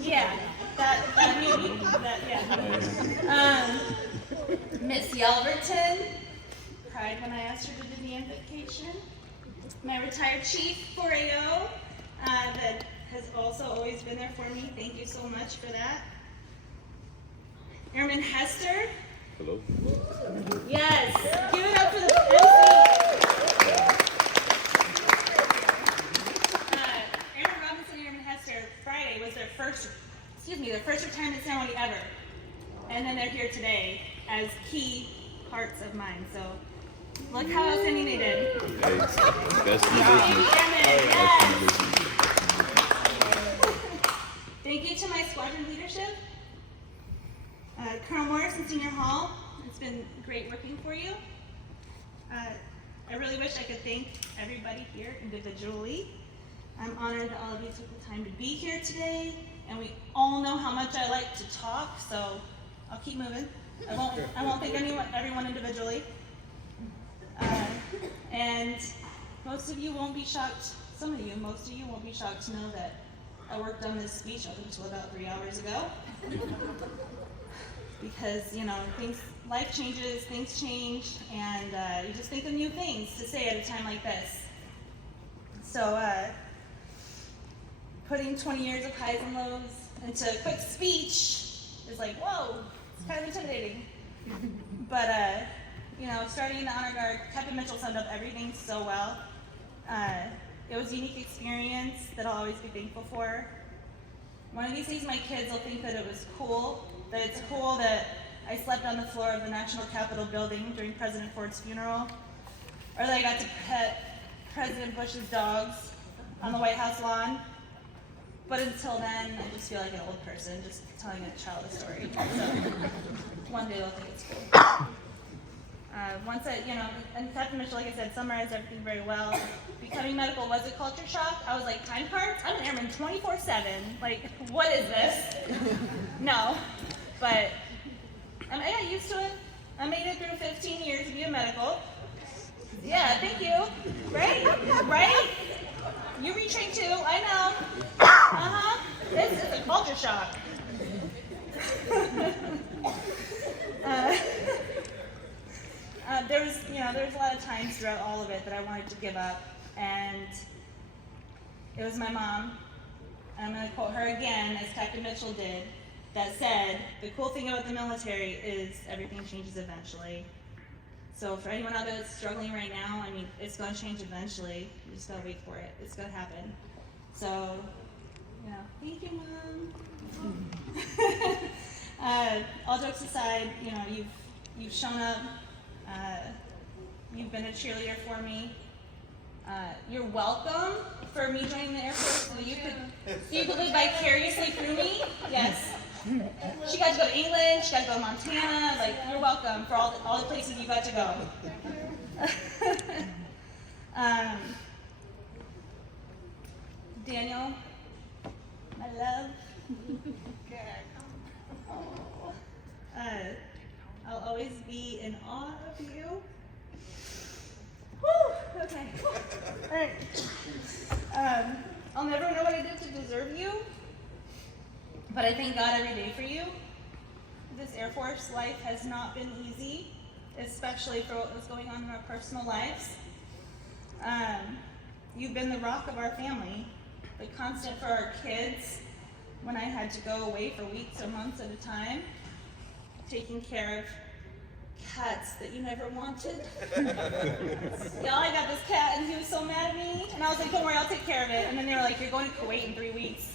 yeah, Miss Yelverton cried when I asked her to do the invocation. My retired chief, 4AO, that has also always been there for me. Thank you so much for that. Airman Hester. Hello. Yes, give it up for the MC. Airman Robinson and Airman Hester, Friday was their first retirement ceremony ever. And then they're here today as key parts of mine. So look how outstanding they did. Best Thank you to my squadron leadership. Colonel Morris and Senior Hall, it's been great working for you. I really wish I could thank everybody here individually. I'm honored that all of you took the time to be here today, and we all know how much I like to talk, so I'll keep moving. I won't thank everyone individually. And most of you won't be shocked, most of you won't be shocked to know that I worked on this speech up until about 3 hours ago. Because, life changes, things change, and you just think of new things to say at a time like this. So, putting 20 years of highs and lows into a quick speech is like, whoa, it's kind of intimidating. But, starting in the Honor Guard, Captain Mitchell summed up everything so well. It was a unique experience that I'll always be thankful for. One of these days my kids will think that it was cool, that it's cool that I slept on the floor of the National Capitol building during President Ford's funeral, or that I got to pet President Bush's dogs on the White House lawn. But until then, I just feel like an old person just telling a child a story. So one day they'll think it's cool. Once and Captain Mitchell, like I said, summarized everything very well. Becoming medical was a culture shock. I was like, time cards? I'm an airman 24/7. Like, what is this? No, but I got used to it. I made it through 15 years to be a medical. Yeah, thank you. Right? Right? You retrained too, I know. This is a culture shock. There was a lot of times throughout all of it that I wanted to give up, and it was my mom, and I'm going to quote her again, as Captain Mitchell did, that said, the cool thing about the military is everything changes eventually. So for anyone out there that's struggling right now, I mean, it's going to change eventually. You just got to wait for it. It's going to happen. So, thank you, Mom. All jokes aside, you've shown up. You've been a cheerleader for me. You're welcome for me joining the Air Force so you could live vicariously through me. Yes. She got to go to England, she got to go to Montana. Like, you're welcome for all the places you got to go. Daniel, my love. I'll always be in awe of you. Whew, okay. All right. I'll never know what I did to deserve you, but I thank God every day for you. This Air Force life has not been easy, especially for what was going on in our personal lives. You've been the rock of our family, the constant for our kids when I had to go away for weeks or months at a time, taking care of cats that you never wanted. Y'all, I got this cat and he was so mad at me, and I was like, don't worry, I'll take care of it. And then they were like, you're going to Kuwait in 3 weeks.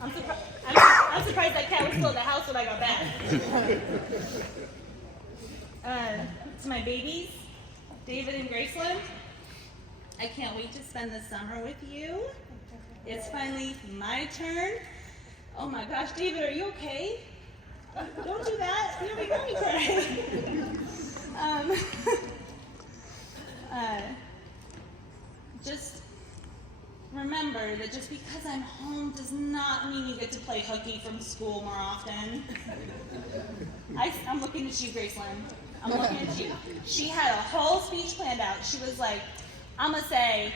I'm surprised that cat was still at the house when I got back. To my babies, David and Graceland, I can't wait to spend the summer with you. It's finally my turn. Oh my gosh, David, are you okay? Don't do that. You're gonna make me cry. Just remember that just because I'm home does not mean you get to play hooky from school more often. I'm looking at you, Graceland. I'm looking at you. She had a whole speech planned out. She was like, I'm gonna say,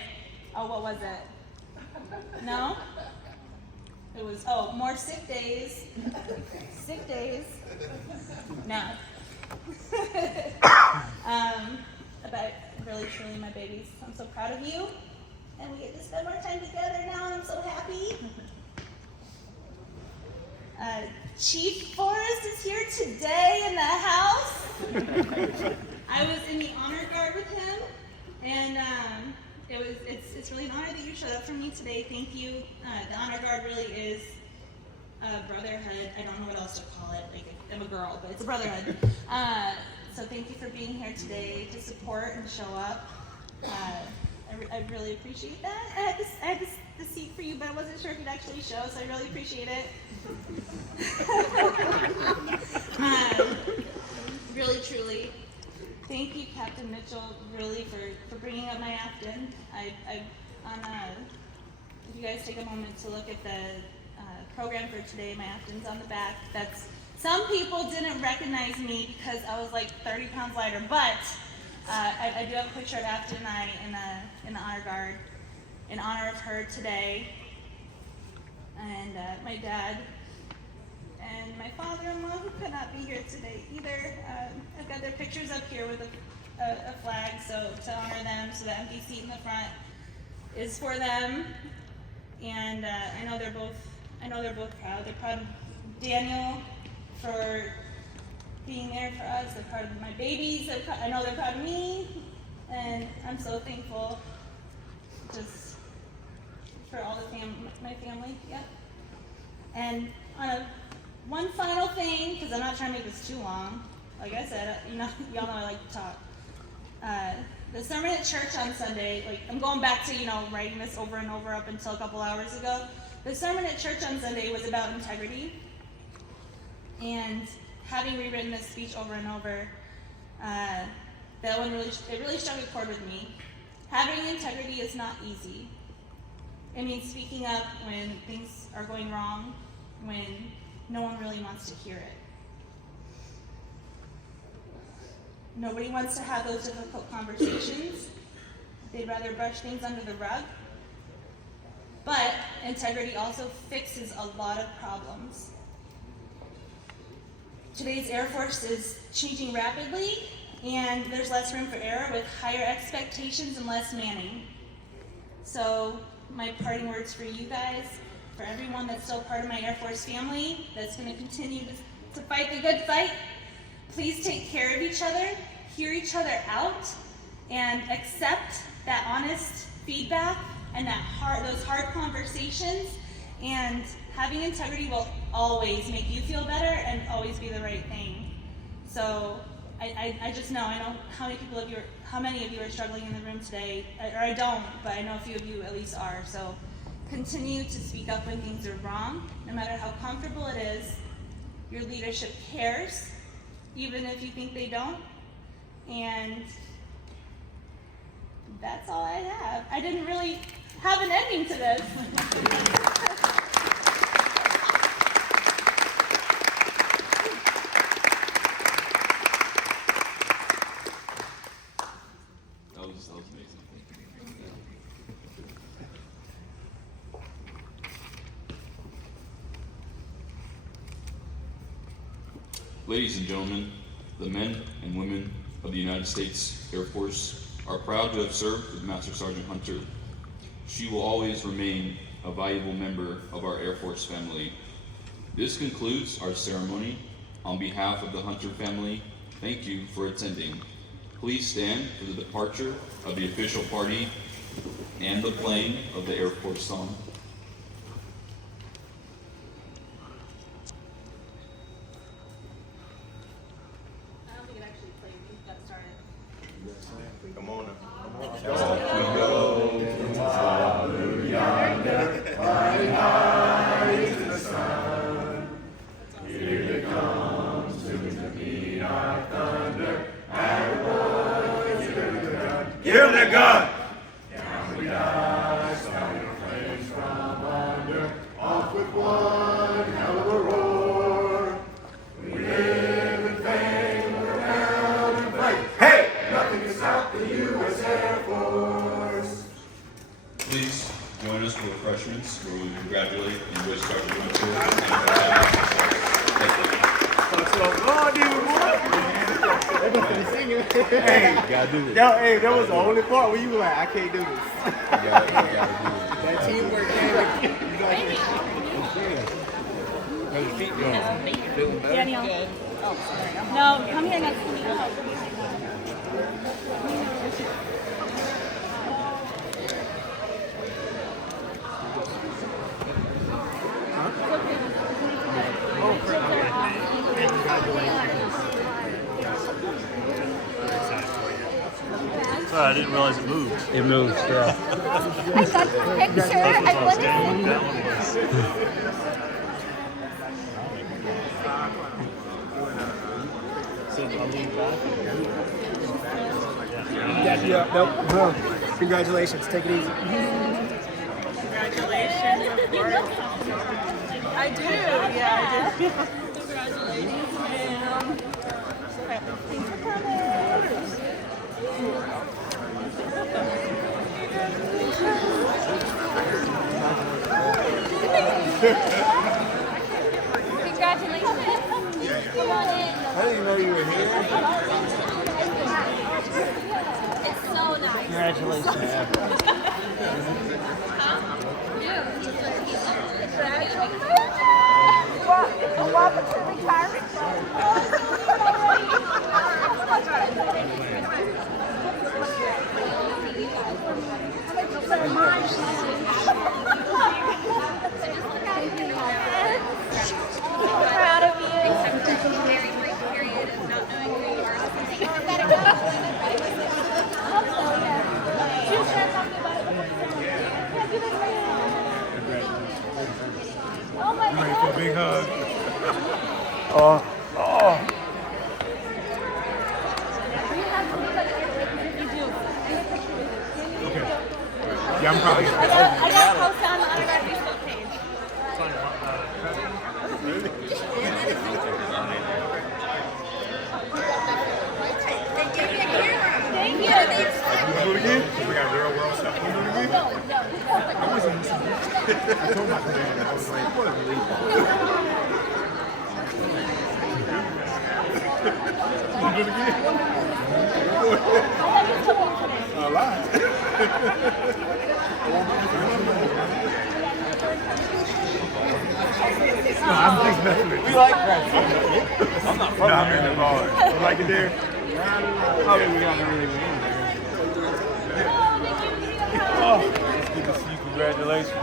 what was it? No? It was, more sick days. Sick days. No. But really, truly, my babies, I'm so proud of you. And we get to spend more time together now, and I'm so happy. Chief Forrest is here today in the house. I was in the honor guard with him, and it's really an honor that you showed up for me today. Thank you. The honor guard really is a brotherhood. I don't know what else to call it. Like, I'm a girl, but it's a brotherhood. So thank you for being here today to support and show up. I really appreciate that. I had this seat for you, but I wasn't sure if you'd actually show, so I really appreciate it. Really, truly. Thank you, Captain Mitchell, really for bringing up my Afton. If you guys take a moment to look at the program for today, my Afton's on the back. Some people didn't recognize me because I was like 30 pounds lighter, but I do have a picture of Afton and I in the honor guard in honor of her today. And my dad and my father-in-law, who could not be here today either. I've got their pictures up here with a flag, so to honor them. So the empty seat in the front is for them. And I know they're both proud. They're proud of Daniel for being there for us. They're proud of my babies. I know they're proud of me. And I'm so thankful just for all my family, yep. And on one final thing, because I'm not trying to make this too long, like I said, y'all know I like to talk. The sermon at church on Sunday, like I'm going back to, writing this over and over up until a couple hours ago. The sermon at church on Sunday was about integrity. And having rewritten this speech over and over, that one really struck a chord with me. Having integrity is not easy. It means speaking up when things are going wrong, when no one really wants to hear it. Nobody wants to have those difficult conversations. They'd rather brush things under the rug. But integrity also fixes a lot of problems. Today's Air Force is changing rapidly, and there's less room for error with higher expectations and less manning. So my parting words for you guys, for everyone that's still part of my Air Force family, that's going to continue to fight the good fight, please take care of each other, hear each other out, and accept that honest feedback and those hard conversations. And having integrity will always make you feel better and always be the right thing. So I just know, I know how many of you are struggling in the room today, or I don't, but I know a few of you at least are. So continue to speak up when things are wrong, no matter how comfortable it is. Your leadership cares, even if you think they don't. And that's all I have. I didn't really have an ending to this. That was amazing. Ladies and gentlemen, the men and women of the United States Air Force are proud to have served with Master Sergeant Hunter. She will always remain a valuable member of our Air Force family. This concludes our ceremony. On behalf of the Hunter family, thank you for attending. Please stand for the departure of the official party and the playing of the Air Force song. I don't think it actually played. We got started. Come on now. Give him the gun! Down we die, starting flames from under, off with one hell of a roar. We live in fame, we're out and fight. Hey! Nothing can stop the U.S. Air Force. Please join us for refreshments where we congratulate and wish Sergeant Hunter Hey, gotta do this. Yo, hey, that was the only part where you were like, I can't do this. You gotta do it. That teamwork, Daniel. Oh, sorry. No, come here next to me. Sorry, I didn't realize it moved. It moves, yeah. I got the picture. I wanted Nope. Congratulations. Take it easy. Congratulations, of course. I do, yeah, I do. Congratulations, ma'am. Thanks for coming. Congratulations. Come on in. I didn't even know you were here. It's so nice. Congratulations. Welcome to retirement. Yeah, I'm probably. I got post on the autograph Facebook page. Thank you. Do it again? We got real world stuff. Do it again? I wasn't listening. I told my dad, I was like, what a relief. Do it again? A lot. No, I'm just messing with you. You like that? I'm not from I'm in the bar. You like it there? Oh, we got to really win there. Oh, it's good to see you. Congratulations.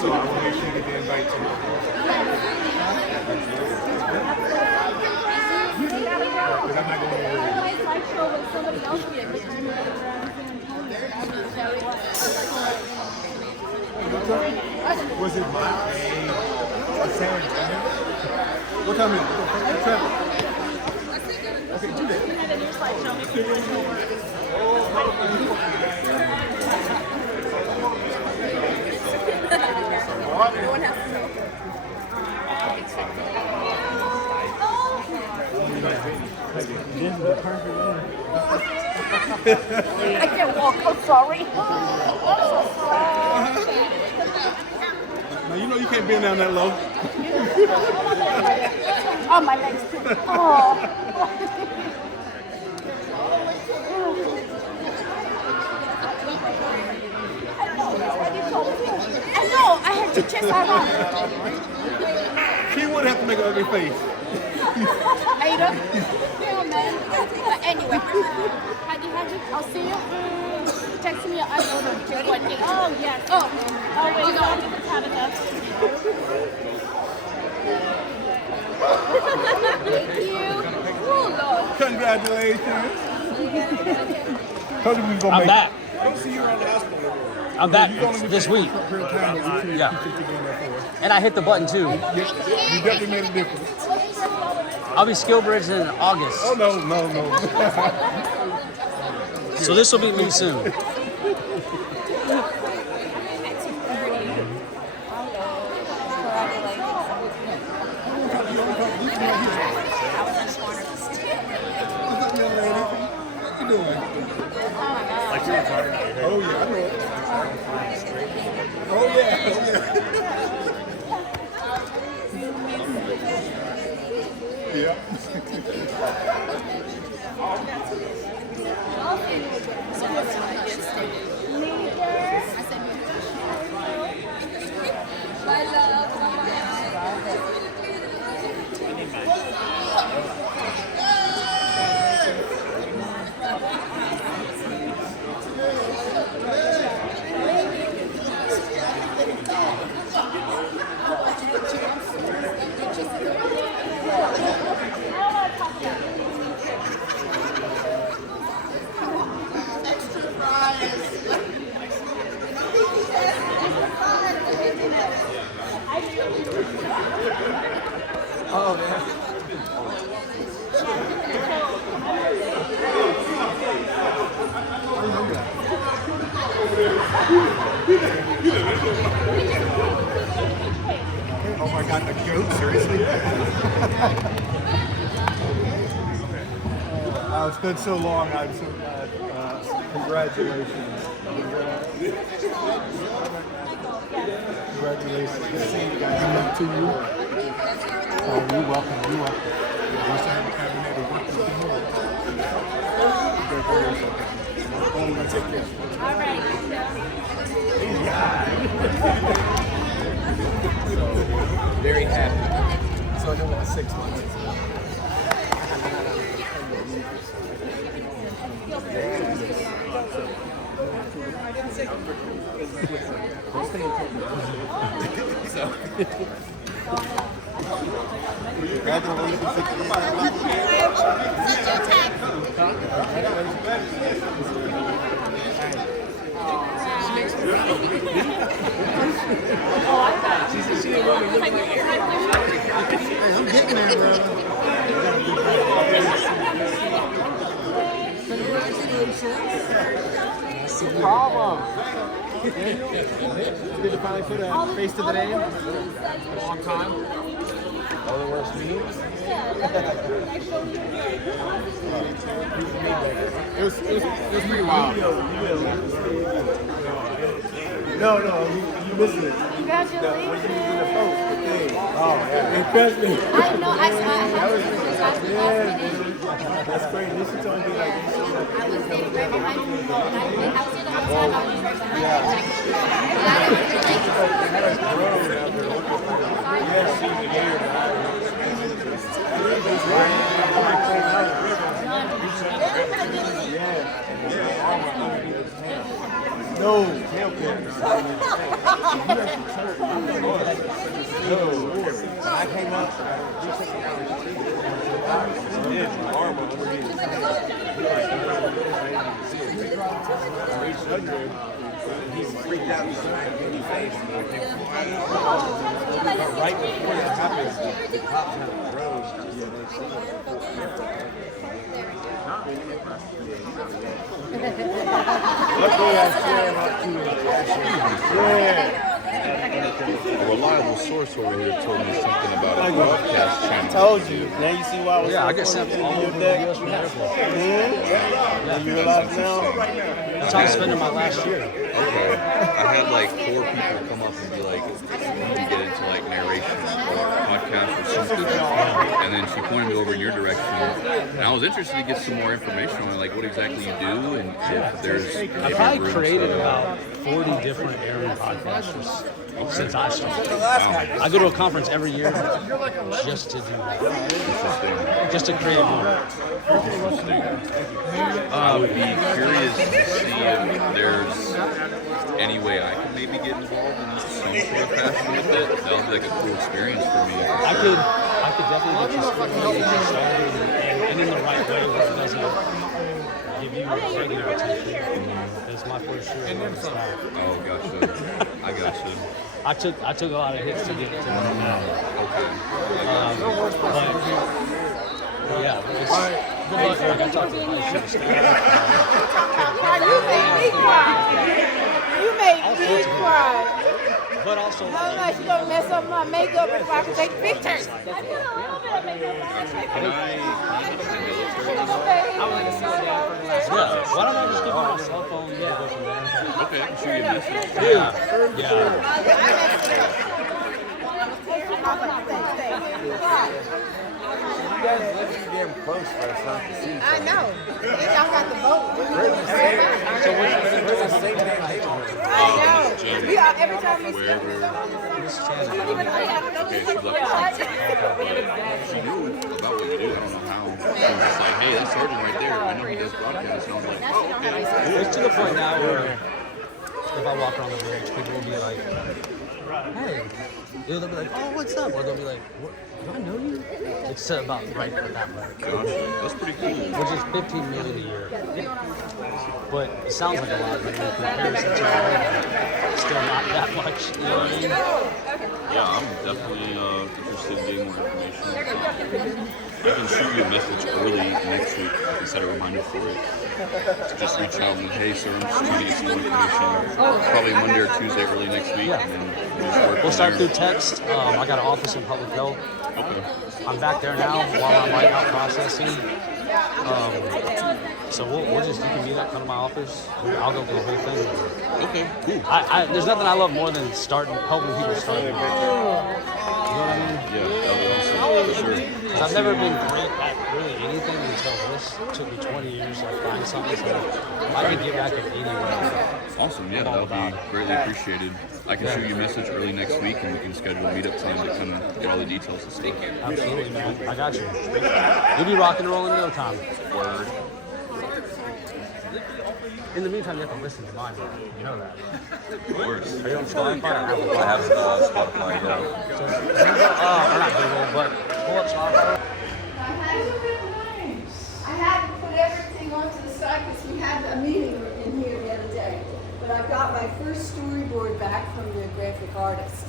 So I want to make sure that they invite you. Because I'm not going to be Was it my San Antonio? What time is it? Okay, do that. Everyone has to know. This is the perfect one. I can't walk. I'm sorry. Now you know you can't bend down that low. Oh, my legs. Oh. I know. I had to check that out. She would have to make an ugly face. Ada. Yeah, man. But anyway, Haji, I'll see you. Text me. I know the 218. Oh, yes. Oh, wait. No, it's Tabitha. Thank you. Oh, Lord. Congratulations. Told you we was gonna I'm make back. it. I don't see you around the hospital. I'm back You only this week. Yeah. And I hit the button too. You definitely made a difference. I'll be skill bridged in August. Oh, no. So this will be me soon. Like you're retired. Oh, yeah, I know it. Oh, yeah. Yeah. My love. Oh, man. Oh my God, the goat, seriously? It's been so long. I'm so glad. Congratulations. Congratulations. Good seeing you guys. Good luck to you. Oh, you're welcome. You're welcome. Wish I had to work with you more. Only gonna take care. All right. Very happy. So I know what 6 months is. Congratulations. She didn't want to look like hey, I'm getting there, bro. That's the problem. It's good to finally put a face to the name. A long time. All the worst memes. It was pretty wild. No, you missed it. Congratulations. When she was in the post, the thing. Oh, yeah. Especially. I know, I That's crazy. You should tell me like you so much. I was sitting right behind you. I was there the whole time. I was right behind No, tail kickers. I came up. He freaked out in his face. But right before that happened, the cops had a road. Luckily, I share about Yeah. A reliable source over here told me something about a broadcast channel. I told you. Now you see why I was I get sent all over the U.S. from airport. Yeah, you realize now? That's how I'm spending my last year. Okay. I had like 4 people come up and be like, you can get into like narration or podcast or something. And then she pointed me over in your direction. And I was interested to get some more information on like what exactly you do and if there's. I probably created about 40 different airing podcasts since I started. I go to a conference every year just to do that. Just to create more. I would be curious to see if there's any way I could maybe get involved in some sort of fashion with it. That would be like a cool experience for me. I could definitely get you started and in the right way where it doesn't give you regular attention. It's my first year. Oh, gotcha. I gotcha. I took a lot of hits to get to where I'm at. Okay. But yeah, it's good luck, Eric. I talked to the high school You made me cry. You made me cry. but also. I'm like, she's gonna mess up my makeup before I can take pictures. I put a little bit of makeup on. Yeah, why don't I just give you my cell phone and go from there? Okay, I can shoot you a message. You guys look too damn close for us not to see. I know. Y'all got the boat. I know. We are every time we see Okay, she left. She knew about what you do. I don't know how. She was just like, hey, that's Sergeant right there. I know he does broadcasts. And I was like, oh, okay. It's to the point now where if I walk around the bridge, people will be like, hey. They'll be like, oh, what's up? Or they'll be like, what? Do I know you? It's about right at that mark. Gotcha. That's pretty cool. Which is $15 million a year. But it sounds like a lot, but in comparison to it, still not that much. You know what I mean? Yeah, I'm definitely interested in getting more information. I can shoot you a message early next week. I can set a reminder for it. So just reach out and hey, sir, I'm just trying to get some more information. Probably Monday or Tuesday early next week. Yeah. And then we'll just work We'll start from through text. I got an office in public health. Okay. I'm back there now while I'm like out processing. So we'll just, you can meet up, come to my office. I'll go through the whole thing. Okay, cool. There's nothing I love more than helping people start. You know what I mean? Yeah, that was awesome, for sure. Because I've never been great at really anything until this. It took me 20 years to find something. So I can get back at any way. Awesome, yeah, that would be greatly appreciated. I can shoot you a message early next week and we can schedule a meetup time to kind of get all the details and stuff. Absolutely, man. I got you. You'll be rocking and rolling in no time. Word. In the meantime, you have to listen to mine. You know that. Of course. Are you on Spotify? I have Spotify, yeah. So, or not Google, but pull up Spotify. I had to put everything onto the side because we had a meeting in here the other day. But I got my first storyboard back from the graphic artist.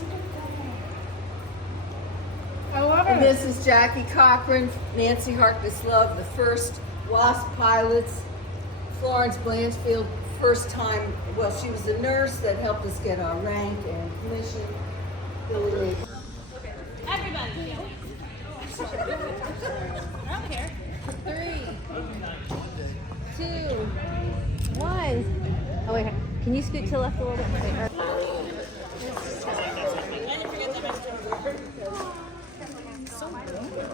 I love And it. this is Jackie Cochran, Nancy Harkness Love, the first WASP pilots. Florence Blanchfield, first time, well, she was a nurse that helped us get our rank and commission. Billy Lee. Everybody. I don't care. 3, 2, 1. Oh wait, can you scoot to the left a little bit?